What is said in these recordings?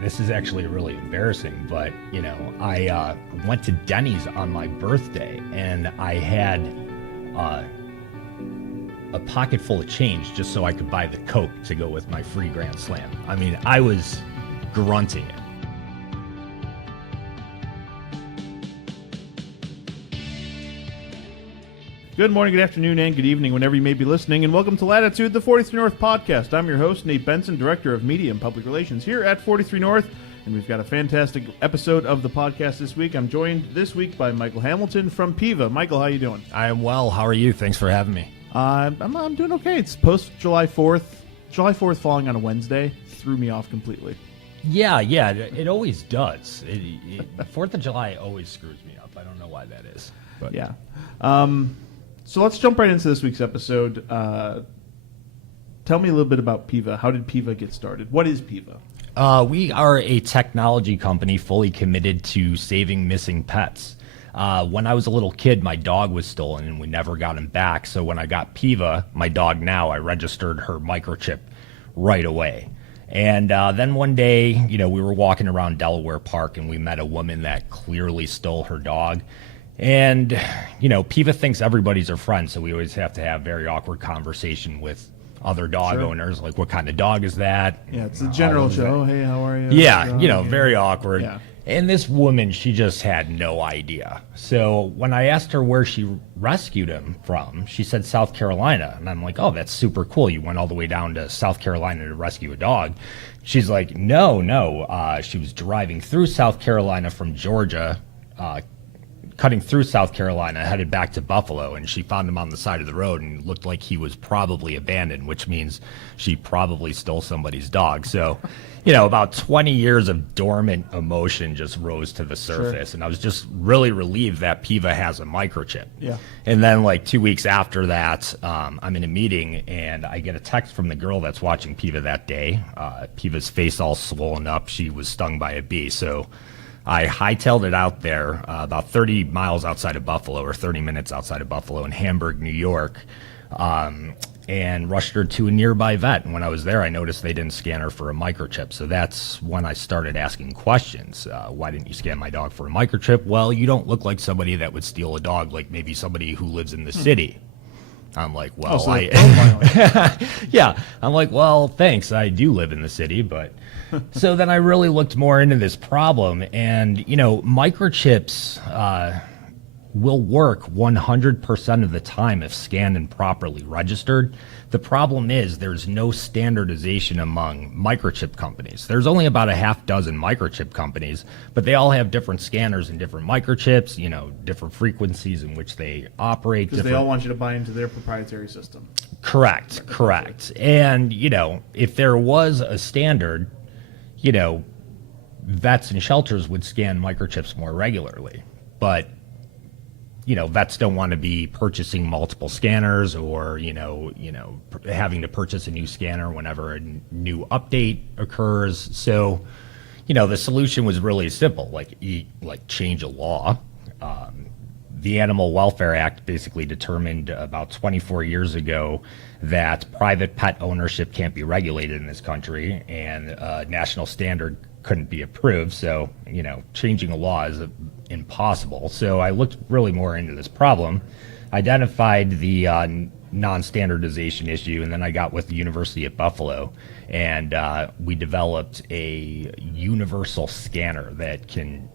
this is actually really embarrassing, but I went to Denny's on my birthday and I had a pocket full of change just so I could buy the Coke to go with my free Grand Slam. I mean, I was grunting it. Good morning, good afternoon, and good evening, whenever you may be listening, and welcome to Latitude, the 43 North podcast. I'm your host, Nate Benson, Director of Media and Public Relations here at 43 North, and we've got a fantastic episode of the podcast this week. I'm joined this week by Michael Hamilton from Peeva. Michael, how you doing? I am well. How are you? Thanks for having me. I'm doing okay. It's post-July 4th. July 4th falling on a Wednesday threw me off completely. Yeah, it always does. 4th of July always screws me up. I don't know why that is. But. Yeah. So let's jump right into this week's episode. Tell me a little bit about Peeva. How did Peeva get started? What is Peeva? We are a technology company fully committed to saving missing pets. When I was a little kid, my dog was stolen and we never got him back. So when I got Peeva, my dog now, I registered her microchip right away. And then one day, we were walking around Delaware Park and we met a woman that clearly stole her dog. And, Peeva thinks everybody's her friend, so we always have to have very awkward conversation with other dog owners, like, what kind of dog is that? Yeah, it's a general show. Oh, hey, how are you? Yeah, very awkward. Yeah. And this woman, she just had no idea. So when I asked her where she rescued him from, she said South Carolina. And I'm like, oh, that's super cool. You went all the way down to South Carolina to rescue a dog. She's like, no. She was driving through South Carolina from Georgia, cutting through South Carolina, headed back to Buffalo, and she found him on the side of the road and looked like he was probably abandoned, which means she probably stole somebody's dog. So, about 20 years of dormant emotion just rose to the surface. Sure. And I was just really relieved that Peeva has a microchip. Yeah. And then like 2 weeks after that, I'm in a meeting and I get a text from the girl that's watching Peeva that day. Peeva's face all swollen up. She was stung by a bee. So I hightailed it out there about 30 miles outside of Buffalo, or 30 minutes outside of Buffalo in Hamburg, New York, and rushed her to a nearby vet. And when I was there, I noticed they didn't scan her for a microchip. So that's when I started asking questions. Why didn't you scan my dog for a microchip? Well, you don't look like somebody that would steal a dog, like maybe somebody who lives in the city. I'm like, well, yeah. I'm like, well, thanks. I do live in the city, but so then I really looked more into this problem, and microchips will work 100% of the time if scanned and properly registered. The problem is there's no standardization among microchip companies. There's only about a half dozen microchip companies, but they all have different scanners and different microchips, different frequencies in which they operate. Because they all want you to buy into their proprietary system. Correct. And, if there was a standard, vets and shelters would scan microchips more regularly. But vets don't want to be purchasing multiple scanners or, having to purchase a new scanner whenever a new update occurs. So, the solution was really simple, like change a law. The Animal Welfare Act basically determined about 24 years ago that private pet ownership can't be regulated in this country, and a national standard couldn't be approved. So, changing a law is impossible. So I looked really more into this problem, identified the non-standardization issue, and then I got with the University at Buffalo, and we developed a universal scanner that can,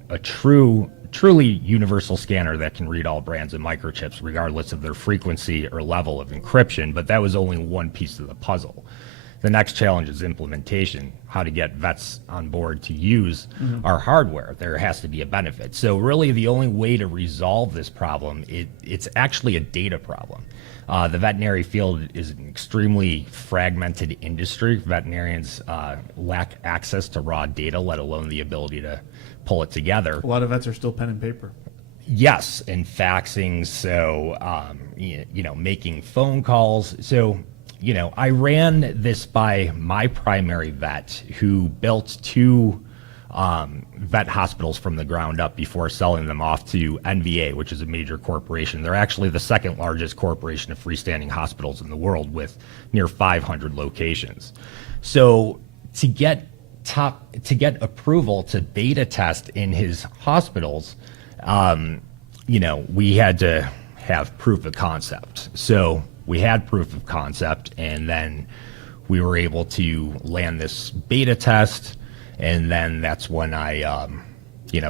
truly universal scanner that can read all brands of microchips regardless of their frequency or level of encryption. But that was only one piece of the puzzle. The next challenge is implementation, how to get vets on board to use our hardware. There has to be a benefit. So really the only way to resolve this problem, it's actually a data problem. The veterinary field is an extremely fragmented industry. Veterinarians lack access to raw data, let alone the ability to pull it together. A lot of vets are still pen and paper. Yes, and faxing, so, making phone calls. So, I ran this by my primary vet, who built two vet hospitals from the ground up before selling them off to NVA, which is a major corporation. They're actually the second largest corporation of freestanding hospitals in the world, with near 500 locations. So to get to get approval to beta test in his hospitals, we had to have proof of concept. So we had proof of concept, and then we were able to land this beta test, and then that's when I,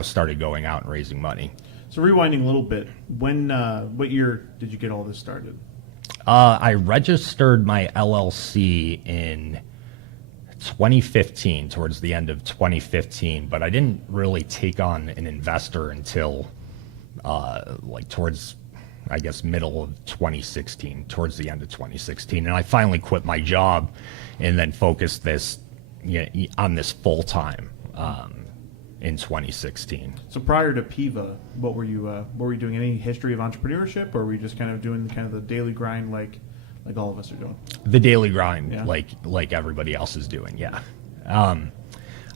started going out and raising money. So rewinding a little bit, what year did you get all this started? I registered my LLC in 2015, towards the end of 2015, but I didn't really take on an investor until towards, I guess, middle of 2016, towards the end of 2016. And I finally quit my job and then focused on this full time in 2016. So prior to Peeva, what were you doing? Any history of entrepreneurship, or were you just kind of doing kind of the daily grind like all of us are doing? The daily grind, yeah. like everybody else is doing, yeah.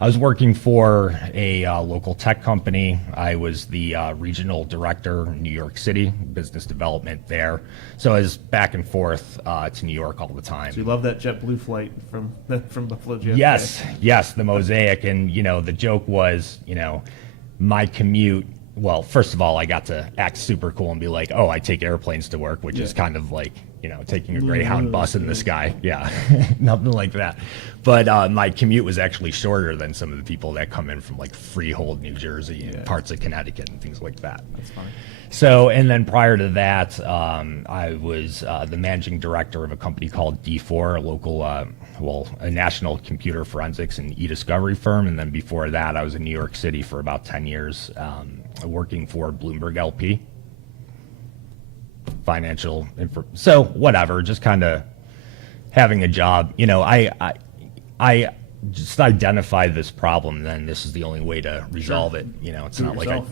I was working for a local tech company. I was the regional director in New York City, business development there. So I was back and forth to New York all the time. So you love that JetBlue flight from Buffalo JFK? Yes, the Mosaic. And, the joke was, my commute, well, first of all, I got to act super cool and be like, oh, I take airplanes to work, which is kind of like, taking a Greyhound bus in the sky. Yeah, nothing like that. But my commute was actually shorter than some of the people that come in from like Freehold, New Jersey, and parts of Connecticut and things like that. That's funny. So, and then prior to that, I was the managing director of a company called D4, a local, a national computer forensics and e-discovery firm. And then before that, I was in New York City for about 10 years, working for Bloomberg LP. Financial info. So whatever, just kind of having a job. I just identified this problem, and then this is the only way to resolve it. It's Do not it like yourself.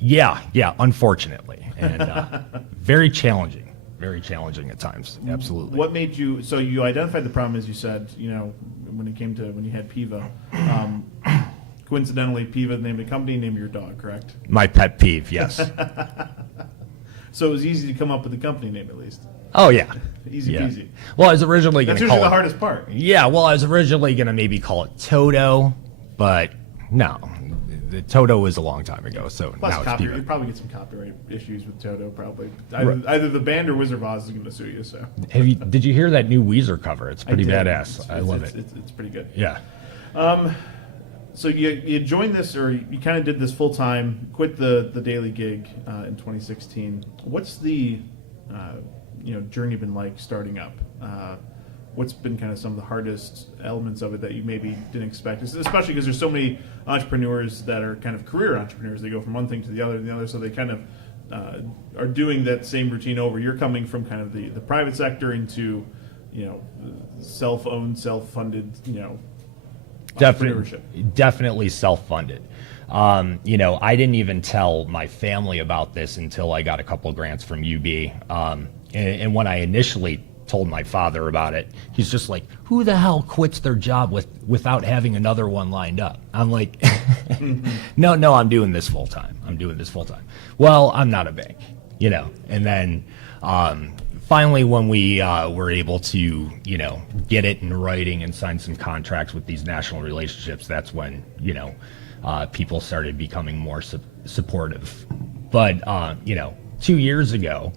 Yeah, unfortunately, and very challenging at times. Absolutely. What made you? So you identified the problem, as you said. When you had Peeva. Coincidentally, Peeva, the name of the company, name of your dog, correct? My pet peeve, yes. So it was easy to come up with a company name, at least. Oh yeah, Easy peasy. Well, I was originally going That's to usually call the it, hardest part. Yeah, well, I was originally going to maybe call it Toto, but no, the Toto was a long time ago, so Plus now it's copyright. Peeva. You probably get some copyright issues with Toto. Probably either the band or Wizard of Oz is going to sue you. So Did you hear that new Weezer cover? It's pretty badass. I love it. It's pretty good. Yeah. So you joined this, or you kind of did this full time, quit the daily gig in 2016. What's the journey been like starting up? What's been kind of some of the hardest elements of it that you maybe didn't expect? Especially because there's so many entrepreneurs that are kind of career entrepreneurs. They go from one thing to the other, so they kind of are doing that same routine over. You're coming from kind of the private sector into self-owned, self-funded, Definitely self-funded. I didn't even tell my family about this until I got a couple of grants from UB. And when I initially told my father about it, he's just like, who the hell quits their job without having another one lined up? I'm like, no, I'm doing this full time. Well, I'm not a bank, and then finally, when we were able to, get it in writing and sign some contracts with these national relationships, that's when, people started becoming more supportive. But, 2 years ago,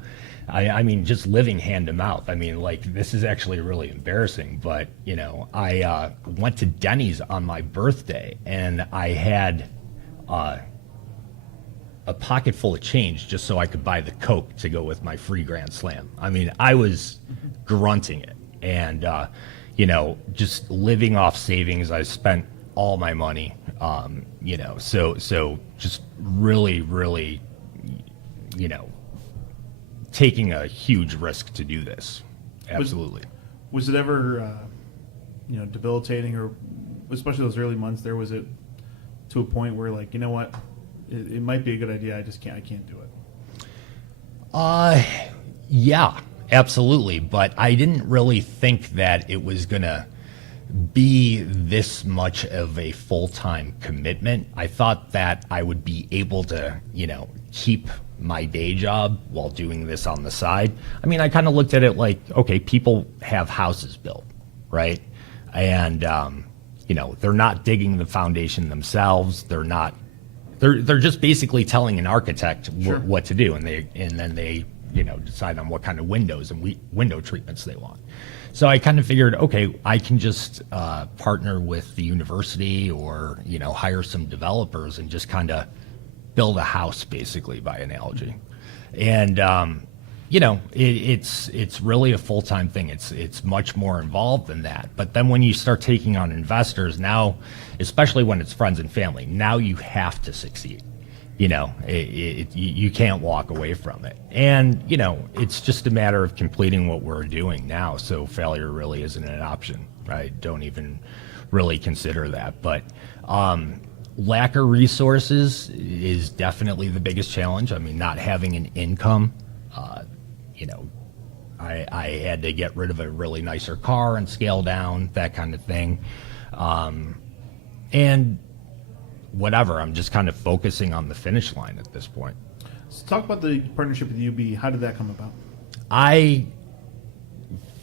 I mean, just living hand to mouth. I mean, this is actually really embarrassing, but, I went to Denny's on my birthday, and I had a pocket full of change just so I could buy the Coke to go with my free Grand Slam. I mean, I was grunting it, and just living off savings. I spent all my money, so just really, taking a huge risk to do this. Absolutely. Was it ever, debilitating, or especially those early months? There was it to a point where, like, you know what? It might be a good idea. I can't do it. Yeah, absolutely. But I didn't really think that it was gonna be this much of a full-time commitment. I thought that I would be able to, keep my day job while doing this on the side. I mean, I kind of looked at it like, okay, people have houses built, right? And, they're not digging the foundation themselves. They're just basically telling an architect what to do, and then they decide on what kind of windows and window treatments they want. So I kind of figured, okay, I can just partner with the university or hire some developers and just kind of build a house, basically, by analogy. And it's really a full-time thing. It's much more involved than that. But then when you start taking on investors now, especially when it's friends and family, now you have to succeed. You can't walk away from it. And it's just a matter of completing what we're doing now. So failure really isn't an option. I don't even really consider that. But lack of resources is definitely the biggest challenge. I mean, not having an income. I had to get rid of a really nicer car and scale down, that kind of thing. And whatever, I'm just kind of focusing on the finish line at this point. So talk about the partnership with UB. How did that come about? I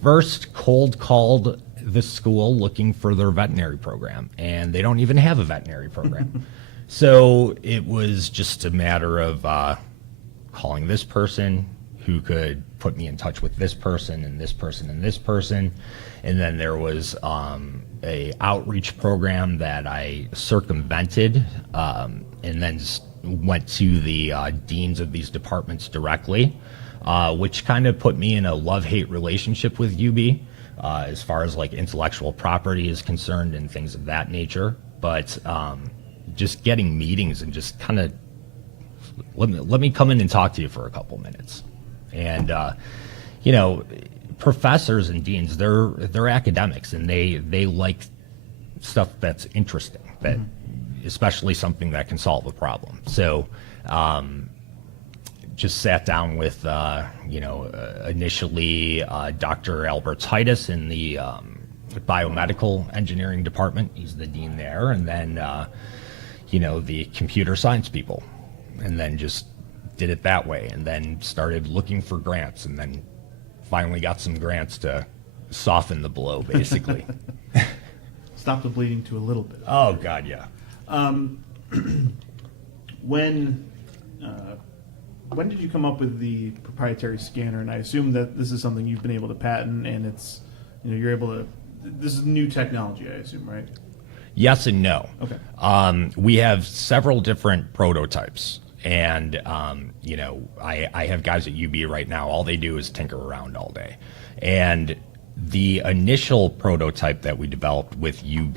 first cold called the school looking for their veterinary program, and they don't even have a veterinary program. So it was just a matter of calling this person who could put me in touch with this person and this person and this person. And then there was a outreach program that I circumvented and then went to the deans of these departments directly, which kind of put me in a love-hate relationship with UB as far as like intellectual property is concerned and things of that nature. But just getting meetings and just kind of let me come in and talk to you for a couple minutes. And professors and deans, they're academics, and they like stuff that's interesting, that especially something that can solve a problem. So just sat down with initially Dr. Albert Titus in the biomedical engineering department. He's the dean there, and then the computer science people, and then just did it that way, and then started looking for grants, and then finally got some grants to soften the blow, basically. Stop the bleeding to a little bit. Oh, God, yeah. When did you come up with the proprietary scanner? And I assume that this is something you've been able to patent, and it's, you're able to, this is new technology, I assume, right? Yes and no. Okay. We have several different prototypes. And, I have guys at UB right now, all they do is tinker around all day. And the initial prototype that we developed with UB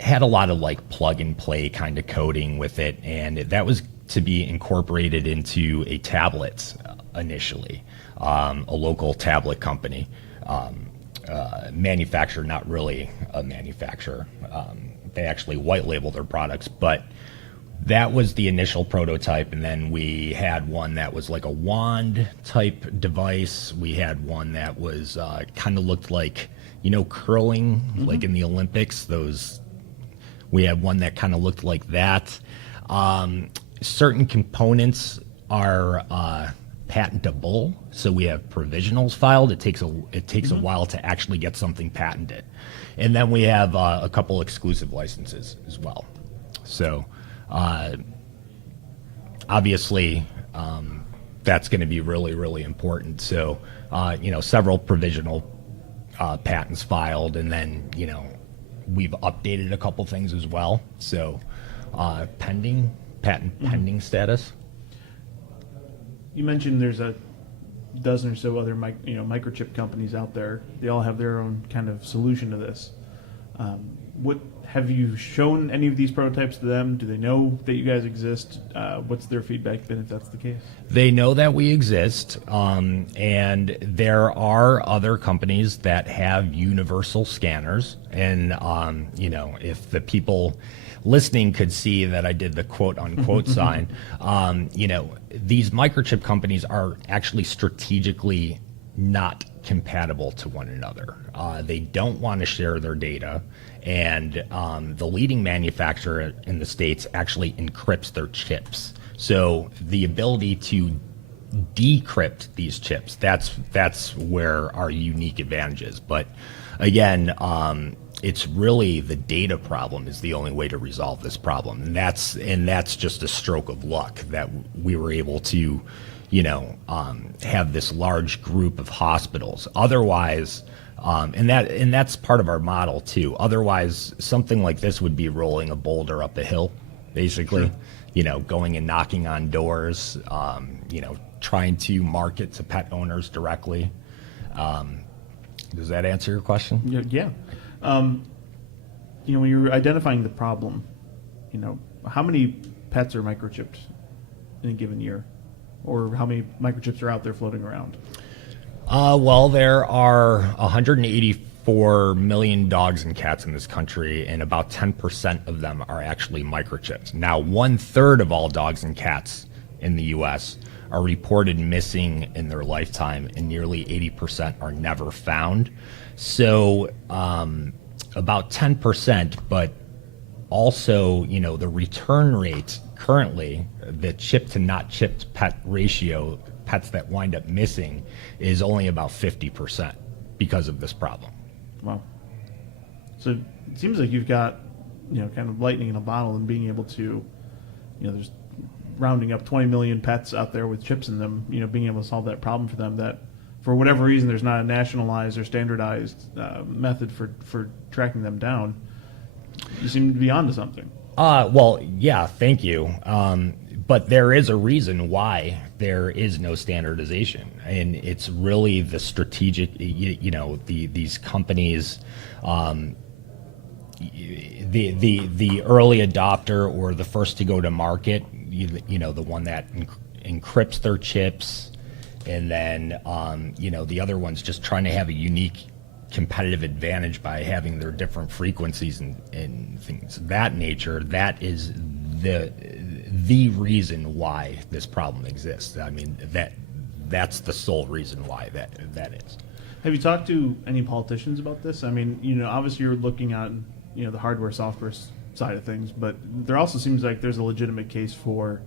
had a lot of like plug and play kind of coding with it. And that was to be incorporated into a tablet initially, a local tablet company, manufacturer, not really a manufacturer. They actually white label their products, but that was the initial prototype, and then we had one that was like a wand type device. We had one that was kind of looked like, curling, like in the Olympics. We had one that kind of looked like that. Certain components are patentable, so we have provisionals filed. It takes a while to actually get something patented, and then we have a couple exclusive licenses as well. So. Obviously, that's going to be really, really important. So, several provisional patents filed, and then, we've updated a couple things as well. So, patent pending status. You mentioned there's a dozen or so other microchip companies out there. They all have their own kind of solution to this. What have you shown any of these prototypes to them? Do they know that you guys exist? What's their feedback been if that's the case? They know that we exist, and there are other companies that have universal scanners. And if the people listening could see that I did the quote unquote sign, these microchip companies are actually strategically not compatible to one another. They don't want to share their data, and the leading manufacturer in the States actually encrypts their chips. So the ability to decrypt these chips, that's where our unique advantage is. But again, it's really the data problem is the only way to resolve this problem, and that's just a stroke of luck that we were able to, have this large group of hospitals. Otherwise, and that's part of our model too. Otherwise, something like this would be rolling a boulder up a hill, basically. Sure. Going and knocking on doors, trying to market to pet owners directly. Does that answer your question? Yeah. When you're identifying the problem, how many pets are microchipped in a given year? Or how many microchips are out there floating around? Well, there are 184 million dogs and cats in this country, and about 10% of them are actually microchipped. Now, 1/3 of all dogs and cats in the U.S. are reported missing in their lifetime, and nearly 80% are never found. So about 10%, but also, the return rate currently, the chipped to not chipped pet ratio, pets that wind up missing, is only about 50% because of this problem. Wow. So it seems like you've got, kind of lightning in a bottle and being able to, there's rounding up 20 million pets out there with chips in them, being able to solve that problem for them that for whatever reason there's not a nationalized or standardized method for tracking them down. You seem to be onto something. Well, yeah, thank you. But there is a reason why there is no standardization, and it's really the strategic, these companies, the early adopter or the first to go to market, the one that encrypts their chips, and then, the other one's just trying to have a unique competitive advantage by having their different frequencies and things of that nature. That is the reason why this problem exists. I mean, that's the sole reason why that is. Have you talked to any politicians about this? I mean, obviously you're looking at, the hardware, software side of things, but there also seems like there's a legitimate case for,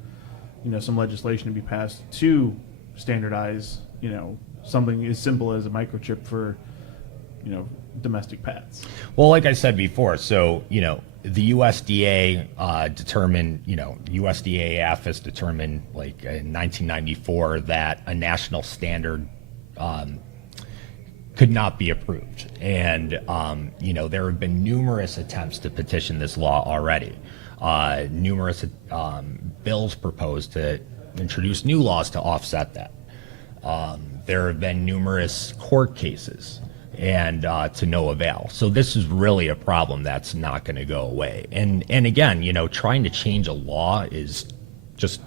some legislation to be passed to standardize, something as simple as a microchip for, domestic pets. Well, like I said before, so, the USDA determined, USDAF has determined, like in 1994, that a national standard could not be approved. And, there have been numerous attempts to petition this law already. Numerous bills proposed to introduce new laws to offset that. There have been numerous court cases, and to no avail. So this is really a problem that's not going to go away. And again, trying to change a law is just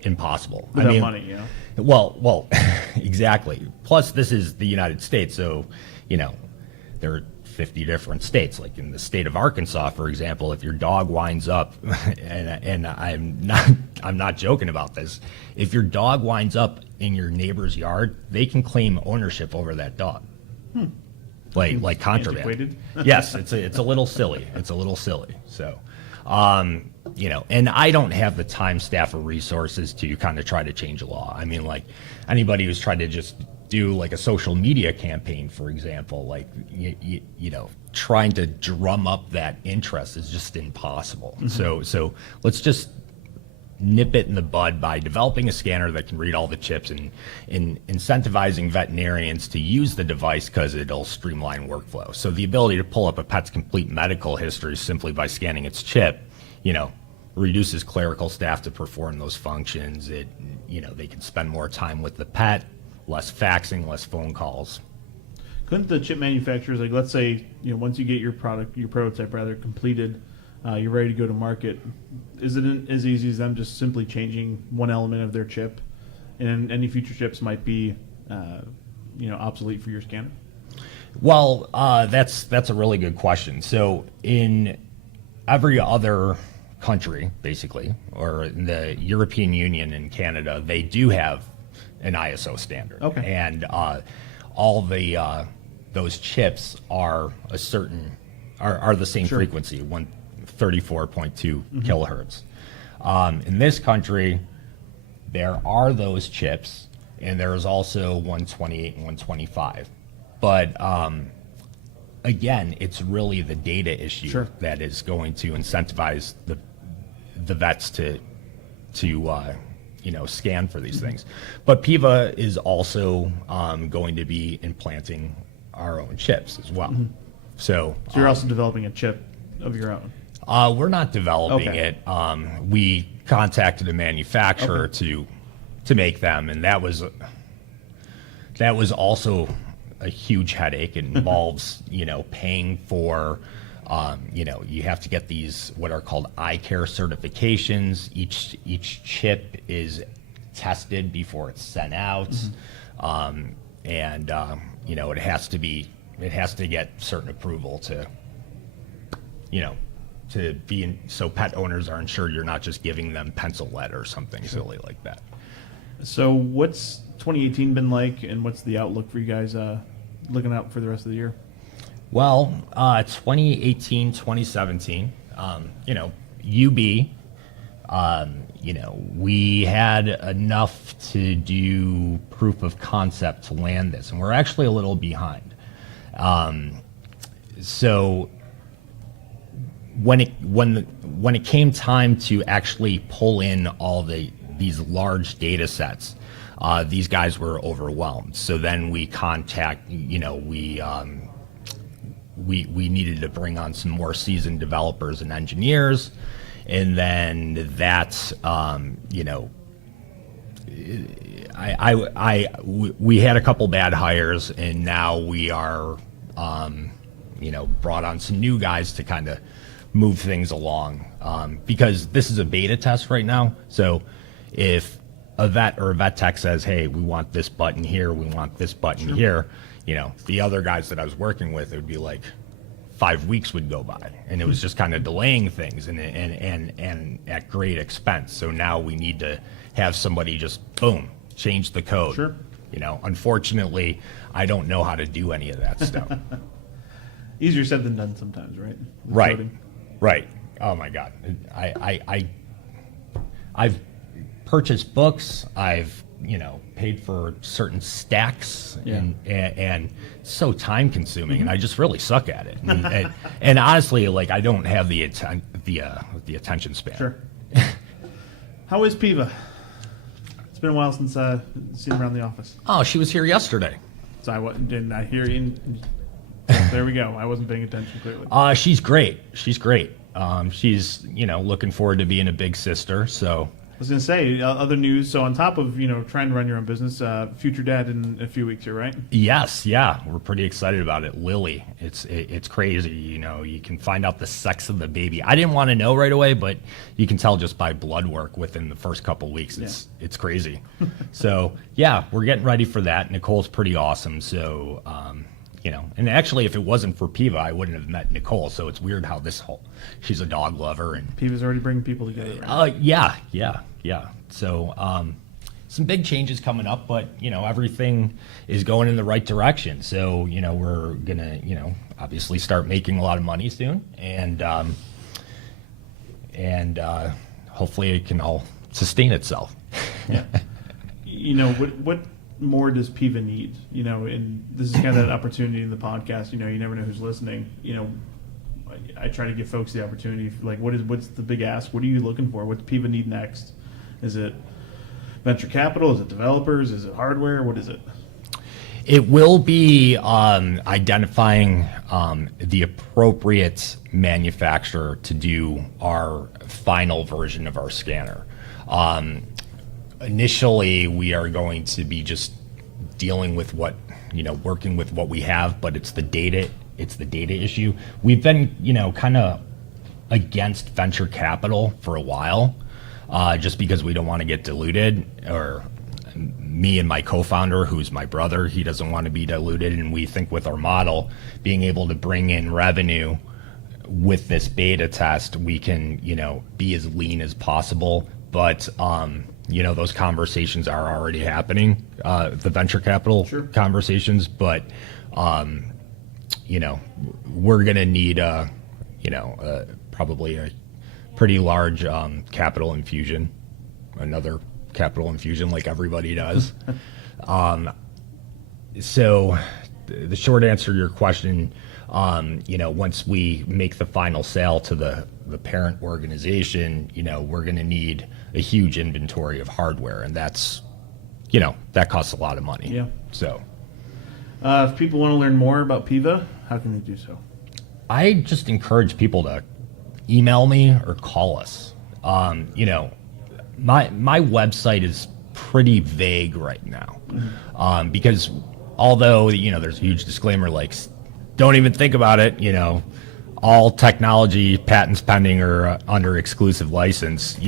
impossible. Without money, Well, exactly. Plus, this is the United States, so there are 50 different states. Like in the state of Arkansas, for example, if your dog winds up, and I'm not joking about this, if your dog winds up in your neighbor's yard, they can claim ownership over that dog. Like contraband. Antiquated? Yes, it's a little silly. It's a little silly. So, and I don't have the time, staff, or resources to kind of try to change a law. I mean, like anybody who's tried to just do like a social media campaign, for example, like trying to drum up that interest is just impossible. Mm-hmm. So let's just nip it in the bud by developing a scanner that can read all the chips and incentivizing veterinarians to use the device because it'll streamline workflow. So the ability to pull up a pet's complete medical history simply by scanning its chip, reduces clerical staff to perform those functions. They can spend more time with the pet, less faxing, less phone calls. Couldn't the chip manufacturers, like let's say, once you get your prototype rather completed, you're ready to go to market, is it as easy as them just simply changing one element of their chip, and any future chips might be, obsolete for your scanner? Well, that's a really good question. So in every other country, basically, or in the European Union and Canada, they do have an ISO standard. Okay. And all the those chips are the same Sure. frequency, 134.2 kilohertz. In this country, there are those chips, and there's also 128 and 125. But again, it's really the data issue Sure. that is going to incentivize the vets to scan for these things. But Peeva is also going to be implanting our own chips as well. So So you're also developing a chip of your own. we're not developing Okay. it. We contacted a manufacturer to make them, and that was also a huge headache. It involves paying for you have to get these what are called eye care certifications. Each chip is tested before it's sent out, and it has to get certain approval to be in, so pet owners are ensured you're not just giving them pencil lead or something silly like that. So what's 2018 been like, and what's the outlook for you guys looking out for the rest of the year? Well, 2018, 2017, UB, we had enough to do proof of concept to land this, and we're actually a little behind. So when it came time to actually pull in all these large data sets, these guys were overwhelmed. So then we we needed to bring on some more seasoned developers and engineers, and then that's we had a couple bad hires, and now we are brought on some new guys to kind of move things along, because this is a beta test right now. So if a vet or a vet tech says, hey, we want this button here, we want this button here, the other guys that I was working with, it would be like 5 weeks would go by, and it was just kind of delaying things and at great expense. So now we need to have somebody just boom, change the code. Sure. Unfortunately, I don't know how to do any of that stuff. Easier said than done sometimes, right? With Right. coding. Right. Oh my God. I've purchased books. I've paid for certain stacks, Yeah. and it's so time consuming, and I just really suck at it. And honestly, like, I don't have the attention span. Sure. How is Peeva? It's been a while since I've seen her around the office. Oh, she was here yesterday. So didn't I hear you? There we go. I wasn't paying attention clearly. She's great. She's great. She's looking forward to being a big sister. So I was going to say, other news. So on top of, trying to run your own business, future dad in a few weeks here, right? yes, yeah, we're pretty excited about it. Lily, it's crazy. You can find out the sex of the baby. I didn't want to know right away, but you can tell just by blood work within the first couple weeks. It's crazy. So yeah, we're getting ready for that. Nicole's pretty awesome. So and actually, if it wasn't for Peeva, I wouldn't have met Nicole. So it's weird how she's a dog lover, and Peeva's already bringing people together. Right? yeah. So some big changes coming up, but everything is going in the right direction. So we're gonna obviously start making a lot of money soon, and hopefully it can all sustain itself. Yeah. What more does Peeva need? And this is kind of that opportunity in the podcast. You never know who's listening. I try to give folks the opportunity. Like, what's the big ask? What are you looking for? What's Peeva need next? Is it venture capital? Is it developers? Is it hardware? What is it? It will be identifying the appropriate manufacturer to do our final version of our scanner. Initially, we are going to be just dealing with working with what we have, but it's the data issue. We've been, kind of against venture capital for a while, just because we don't want to get diluted, or me and my co-founder, who's my brother, he doesn't want to be diluted, and we think with our model, being able to bring in revenue with this beta test, we can, be as lean as possible. But those conversations are already happening, the venture capital conversations. But we're gonna need probably a pretty large capital infusion, another capital infusion like everybody does. So the short answer to your question, Once we make the final sale to the parent organization, we're going to need a huge inventory of hardware, and that's, that costs a lot of money. Yeah. So if people want to learn more about Peeva, how can they do so? I just encourage people to email me or call us. My website is pretty vague right now, because although there's a huge disclaimer like don't even think about it, all technology patents pending or under exclusive license.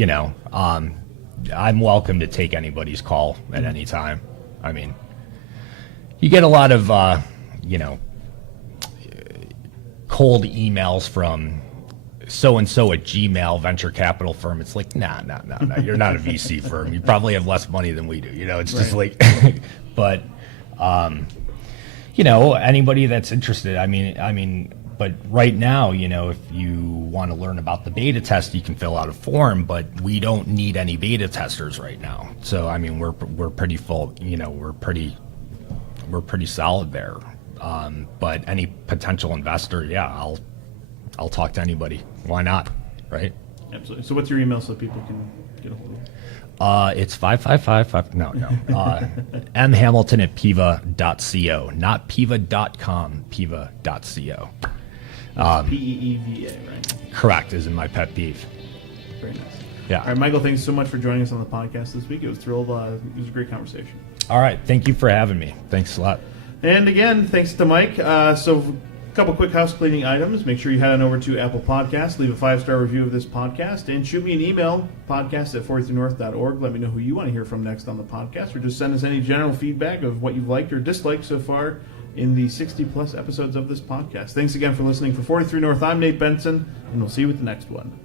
I'm welcome to take anybody's call at any time. I mean, you get a lot of cold emails from so-and-so at Gmail venture capital firm. It's like, nah, you're not a VC firm. You probably have less money than we do. It's just like, but, anybody that's interested, but right now, if you want to learn about the beta test, you can fill out a form, but we don't need any beta testers right now. So, we're pretty full, we're pretty solid there. But any potential investor, I'll talk to anybody. Why not? Right? Absolutely. So what's your email so people can get a hold of you? It's 555. No. mhamilton@peeva.co, not peeva.com, peeva.co. Peeva, right? Correct, is in my pet peeve. Very nice. Yeah. All right, Michael, thanks so much for joining us on the podcast this week. It was thrilled. It was a great conversation. All right. Thank you for having me. Thanks a lot. And again, thanks to Mike. So a couple quick house-cleaning items. Make sure you head on over to Apple Podcasts, leave a 5-star review of this podcast, and shoot me an email, podcast@43north.org. Let me know who you want to hear from next on the podcast, or just send us any general feedback of what you've liked or disliked so far in the 60-plus episodes of this podcast. Thanks again for listening. For 43 North, I'm Nate Benson, and we'll see you with the next one.